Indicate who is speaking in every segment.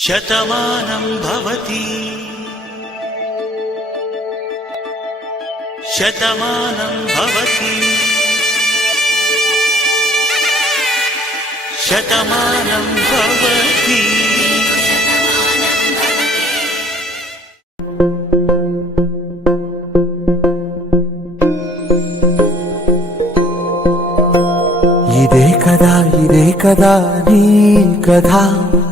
Speaker 1: శతమానం భవతి. శతమానం భవతి. శతమానం భవతి.
Speaker 2: ఇదే కదా ఇదే కదా నీ కథ.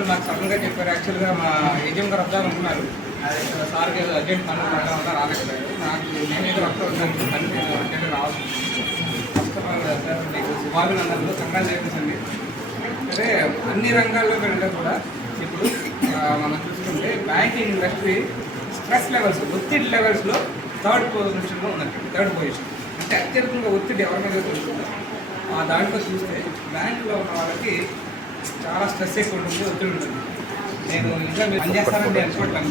Speaker 3: అంటే ఆఫీస్లో నాకు సడన్గా చెప్పారు. యాక్చువల్గా మా ఏజెం గారు వద్దాం అనుకున్నారు. సార్ ఏదో అర్జెంట్ పనులు పడడం వల్ల రాలేకపోయారు. నాకు నేనేదో వస్తా ఉన్నాను పని అర్జెంట్ రావాలి. ఫస్ట్ ఆఫ్ ఆల్ సార్ మీకు శుభాభినందనలు కంగ్రాచులేషన్స్ అండి. అంటే అన్ని రంగాల్లో వెళ్ళినా కూడా ఇప్పుడు మనం చూసుకుంటే బ్యాంకింగ్ ఇండస్ట్రీ స్ట్రెస్ లెవెల్స్ ఒత్తిడి లెవెల్స్లో థర్డ్ పొజిషన్లో ఉందండి థర్డ్ పొజిషన్ అంటే అత్యధికంగా ఒత్తిడి ఎవరి మీద ఆ దాంట్లో చూస్తే బ్యాంకులో ఉన్న వాళ్ళకి చాలా స్ట్రెస్ ఎక్కువ ఉంటుంది ఒత్తిడి ఉంటుంది. నేను ఇంకా మీరు పని చేస్తానని అనుకోవట్లేదు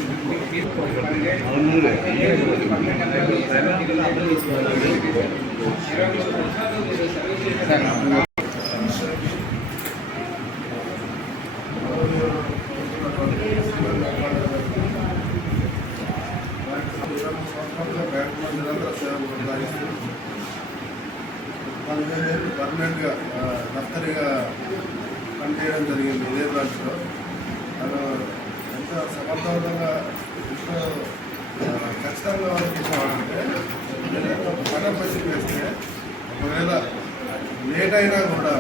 Speaker 4: పదిహేను పర్మనెంట్గా ఆ, చేయడం జరిగింది ఇదే బ్రాంచ్లో తను ఎంత సమర్థవంతంగా ఎంతో ఖచ్చితంగా వర్తించాలంటే ఏదైనా పరిస్థితి వేస్తే ఒకవేళ లేట్ అయినా కూడా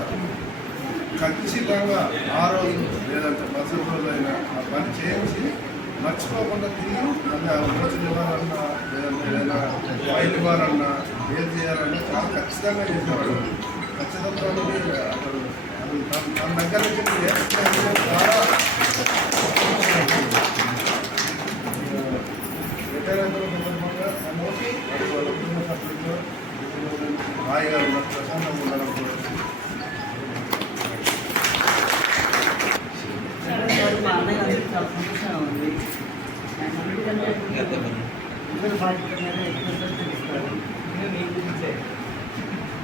Speaker 4: ఖచ్చితంగా ఆ రోజు లేదంటే మరుసటి రోజు అయినా ఆ పని చేయించి మర్చిపోకుండా తిరిగి మళ్ళీ ఆ రోజు ఇవ్వాలన్నా లేదంటే ఏదైనా ఫైల్ ఇవ్వాలన్నా ఏం చేయాలన్నా చాలా ఖచ్చితంగా చేసేవాడు. ఖచ్చితంగా అతను అతను తన- తన దగ్గర నుంచి నేర్చుకుంటే చాలా రిటైర్ అయిన సందర్భంగా తను మరియు వాళ్ళ కుటుంబ సభ్యులతో హాయిగా ఉన్న ప్రశాంతంగా ఉండడం కూడా
Speaker 5: మా అన్నయ్య గారికి చాలా సంతోషంగా ఉంది ఆయన అన్నిటికంటే ఇద్దరు బాధ్యత మీద ఎక్కువ శ్రద్ధ ఇస్తారు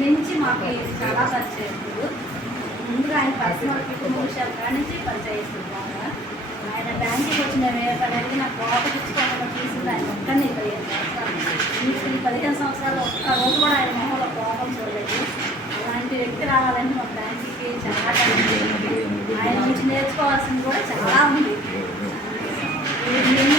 Speaker 6: నుంచి మాకు చాలా పరిచయం ముందుగా ఆయన పర్సనల్ కుటుంబ విషయాల కాడి నుంచి పరిచయం బాగా ఆయన బ్యాంకుకి వచ్చిన ఏ పని అడిగి నాకు కోపం ఇచ్చుకోకుండా తీసుకుంది ఆయన ఒక్కనే పదిహేను సంవత్సరాలు. మీకు ఈ పదిహేను సంవత్సరాలు ఒక్క రోజు కూడా ఆయన మొహంలో కోపం చూడలేదు. అలాంటి వ్యక్తి రావాలని మా బ్యాంకుకి చాలా ఆయన నుంచి నేర్చుకోవాల్సింది కూడా చాలా ఉంది. నేను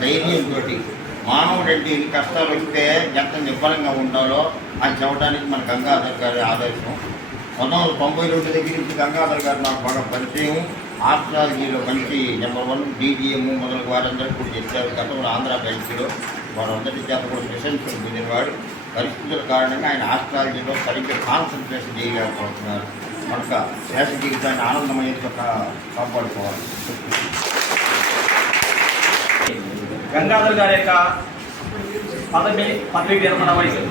Speaker 7: ధైర్యంతో మానవుడంటే ఎన్ని కష్టాలు ఉంటే ఎంత నిబ్బరంగా ఉండాలో అని చెప్పడానికి మన గంగాధర్ గారి ఆదర్శం. పంతొమ్మిది వందల తొంభై రెండు దగ్గర నుంచి గంగాధర్ గారు నాకు బాగా పరిచయం. ఆస్ట్రాలజీలో మంచి నెంబర్ వన్ డీడీఎం మొదలగు వారందరూ కూడా చేశారు. గతంలో ఆంధ్ర బ్యాంకులో వారందరి చేత కూడా ప్రశంసలు పొందినవాడు. పరిస్థితుల కారణంగా ఆయన ఆస్ట్రాలజీలో సరిగ్గా కాన్సన్ట్రేషన్ చేయలేకపోతున్నారు. కనుక శేష జీవితాన్ని ఆనందమయ్యేట్టుగా కాపాడుకోవాలి.
Speaker 8: గంగాధర్ గారి యొక్క పదవి పదవి విరమణ వయసు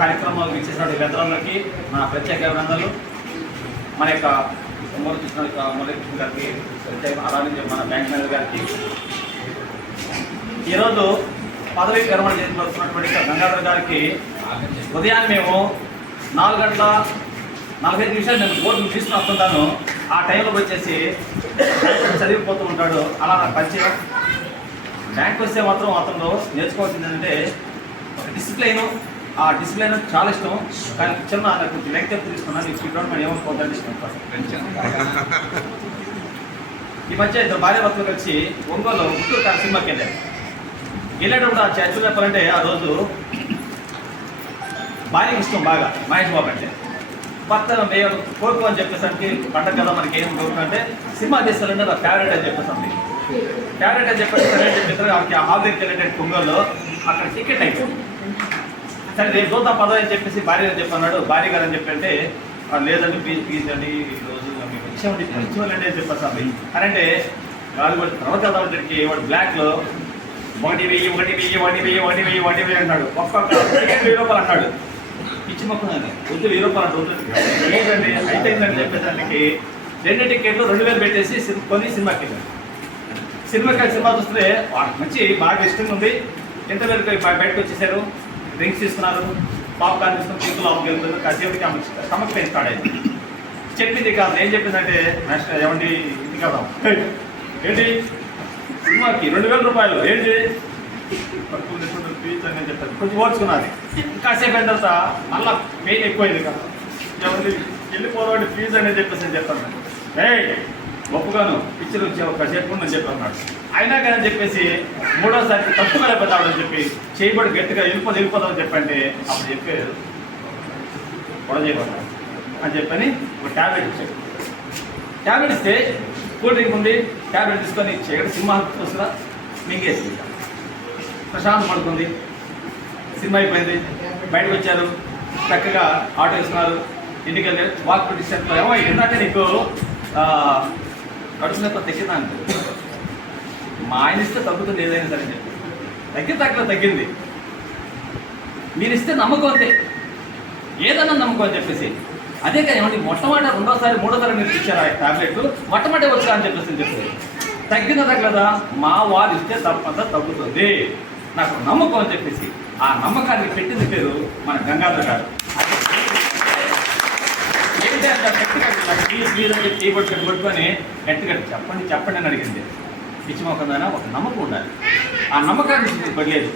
Speaker 8: కార్యక్రమాలకు ఇచ్చేసినటువంటి పెద్దలందరికీ మన ప్రత్యేక అభినందనలు. మన యొక్క మురళకృష్ణ యొక్క మురళీకృష్ణ గారికి ప్రత్యేక అలాగే మన బ్యాంక్ మేనేజర్ గారికి. ఈరోజు పదవి విరమణ చేసినటువంటి గంగాధర్ గారికి ఉదయాన్నే మేము నాలుగు గంటల నలభై ఐదు నిమిషాలు నేను బోర్డు తీసుకుని వస్తుంటాను. ఆ టైంలో వచ్చేసి చదివిపోతూ ఉంటాడు. అలా నాకు పరిచయం. బ్యాంక్ వస్తే మాత్రం అతను నేర్చుకోవాల్సింది ఏంటంటే ఒక డిసిప్లైన్ ఆ డిసిప్లైన్ చాలా ఇష్టం. కానీ చిన్న నాకు కొంచెం లెక్క తీసుకున్నాను ఈ చూడడం మనం ఏమనుకోవద్దని ఇష్టం. ఈ మధ్య ఇద్దరు భార్య భర్తలు కలిసి ఒంగోలు గుంటూరు సినిమాకి వెళ్ళారు. వెళ్ళేటప్పుడు ఆ చర్చలు చెప్పాలంటే ఆ రోజు భార్యకి ఇష్టం బాగా మహేష్ బాబు అంటే. భర్త మేము కోరుకో అని చెప్పేసరికి పండగ కదా మనకి ఏం కోరుకుంటే సినిమా తీస్తారంటే నా ఫేవరెట్ అని చెప్పేసి క్యారెట్ అని చెప్పేసి సరే అని చెప్పేసి ఆమెకి వెళ్ళేటట్టు పొంగల్లో అక్కడ టికెట్ అయిపోయింది. సరే రేపు చూద్దాం పదవి అని చెప్పేసి భార్య అని చెప్పన్నాడు. భార్య గారు అని చెప్పంటే లేదండి ప్లీజ్ ప్లీజ్ అండి ఈరోజు రోజు మీకు విషయం ఉంటే అని చెప్పేసి అని అంటే గాలి పడి తర్వాత వెళ్దామంటే వాడు బ్లాక్లో ఒకటి వెయ్యి ఒకటి వెయ్యి ఒకటి వెయ్యి ఒకటి వెయ్యి ఒకటి వెయ్యి అన్నాడు ఒక్కొక్క టికెట్ వెయ్యి రూపాయలు అన్నాడు పిచ్చి మొక్కనండి వద్దు వెయ్యి రూపాయలు అంటే వద్దు అయితే అయిందని చెప్పేదానికి రెండు టికెట్లు రెండు వేలు పెట్టేసి సినిమా కొని సినిమాకి వెళ్ళాడు. సినిమాకి వెళ్ళి సినిమా చూస్తే వాళ్ళకి మంచి బాగా ఇష్టంగా ఉంది. ఇంటర్వ్యూకి బయటకు వచ్చేసారు. డ్రింక్స్ తీసుకున్నారు. పాప్కార్న్ తీసుకుని పింక్ ఆఫ్ వెళ్తారు కాసేపటికి ఆమె స్టమక్ పెయిన్ స్టార్ట్ అయింది. చెప్పింది కాదు. ఏం చెప్పిందంటే నెక్స్ట్ ఏమండి? ఇది కదా. ఏంటి? సినిమాకి రెండు వేల రూపాయలు. ఏంటి? తక్కువ అని చెప్పారు కొంచెం ఓర్చుకున్నది. కాసేపు అయిన తర్వాత మళ్ళా పెయిన్ ఎక్కువైంది కదా. ఎవరి వెళ్ళిపోవాలంటే ఫీజు అనేది చెప్పేసి అని చెప్పాను. ఏ ఒప్పుగాను పిక్చర్ వచ్చే ఒక సేపు అని చెప్పన్నాడు అయినా కానీ చెప్పేసి మూడోసారి తప్పుగా లేకపోతాడని చెప్పి చేయబడి గట్టిగా వెళ్ళిపోదు వెళ్ళిపోదామని చెప్పంటే అప్పుడు చెప్పారు. గొడవ చేయబడ్డాడు అని చెప్పని ఒక ట్యాబ్లెట్ ఇచ్చాడు. ట్యాబ్లెట్ ఇస్తే కూల్ డ్రింక్ ఉంది ట్యాబ్లెట్ తీసుకొని చీకటి సినిమా వస్తుందా? మింగేసి ప్రశాంతం పడుకుంది. సినిమా అయిపోయింది. బయటకు వచ్చారు. చక్కగా ఆటో వేసుకున్నారు. ఇంటికి వెళ్ళారు. వాక్ డిస్టెన్స్ ఏమో ఏంటంటే నీకు కడుపు తగ్గిందా అంటే మా ఆయన ఇస్తే తగ్గుతుంది ఏదైనా సరే అని చెప్పి. తగ్గి తగ్గ తగ్గింది. మీరు ఇస్తే నమ్మకం అంతే. ఏదన్నా నమ్మకం అని చెప్పేసి. అదే కానీ ఏమంటే మొట్టమొదటి రెండోసారి మూడోసారి మీరు ఇచ్చారు ఆ టాబ్లెట్ మొట్టమొదటి వచ్చా అని చెప్పేసి చెప్పారు తగ్గిన తగ్గదా? మా వారు ఇస్తే తప్పంతా తగ్గుతుంది. నాకు నమ్మకం అని చెప్పేసి. ఆ నమ్మకాన్ని పెట్టింది పేరు మన గంగాధర్ గారు ఏంటి అంత గట్టిగా నాకు ప్లీజ్ ప్లీజ్ అని చెప్పి పట్టుకొని పట్టుకొని గట్టిగా చెప్పండి చెప్పండి అని అడిగింది. పిచ్చి ఒక నమ్మకం ఉండాలి. ఆ నమ్మకాన్ని చూసి పడలేదు.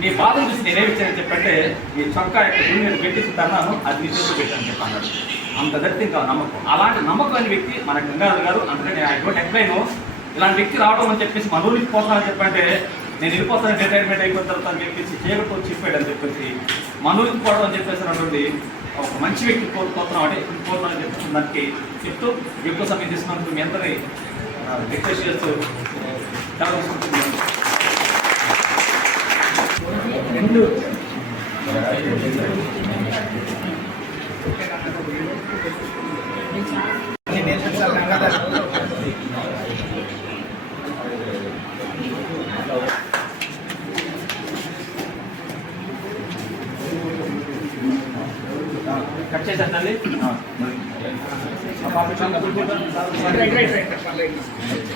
Speaker 8: నీ బాధను చూసి నేనేమి ఇచ్చానని చెప్పంటే నీ చొక్కా యొక్క గుండె నేను పెట్టేసి తన్నాను అది నీ చేతిలో పెట్టాను చెప్పి అన్నాడు అంత గట్టి ఇంకా నమ్మకం. అలాంటి నమ్మకం అనే వ్యక్తి మన గంగాధర్ గారు అందుకని ఐ డోంట్ ఎక్స్ప్లెయిన్ ఇలాంటి వ్యక్తి రావడం అని చెప్పేసి మన ఊరికి పోతానని చెప్పంటే నేను వెళ్ళిపోతాను రిటైర్మెంట్ అయిపోయిన తర్వాత అని చెప్పేసి చేయకపోతే చెప్పాడు అని చెప్పేసి. మన ఊరికి పోవడం అని చెప్పేసి అన్నటువంటి ఒక మంచి వ్యక్తి కోరుకుంటున్నాం అంటే కోరుతున్నాం అని దానికి చెప్తూ ఎక్కువ సమయం తీసుకున్నందుకు మీ అందరి రిక్వెస్ట్ చేస్తూ చాలా తీసుకుంటున్నాను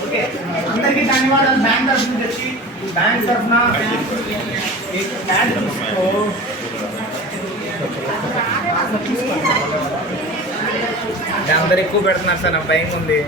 Speaker 9: ఓకే అందరికీ ధన్యవాదాలు బ్యాంక్ తరఫు నుంచి వచ్చి బ్యాంక్ తరఫున అందరు ఎక్కువ పెడుతున్నారు సార్ నాకు భయం ఉంది.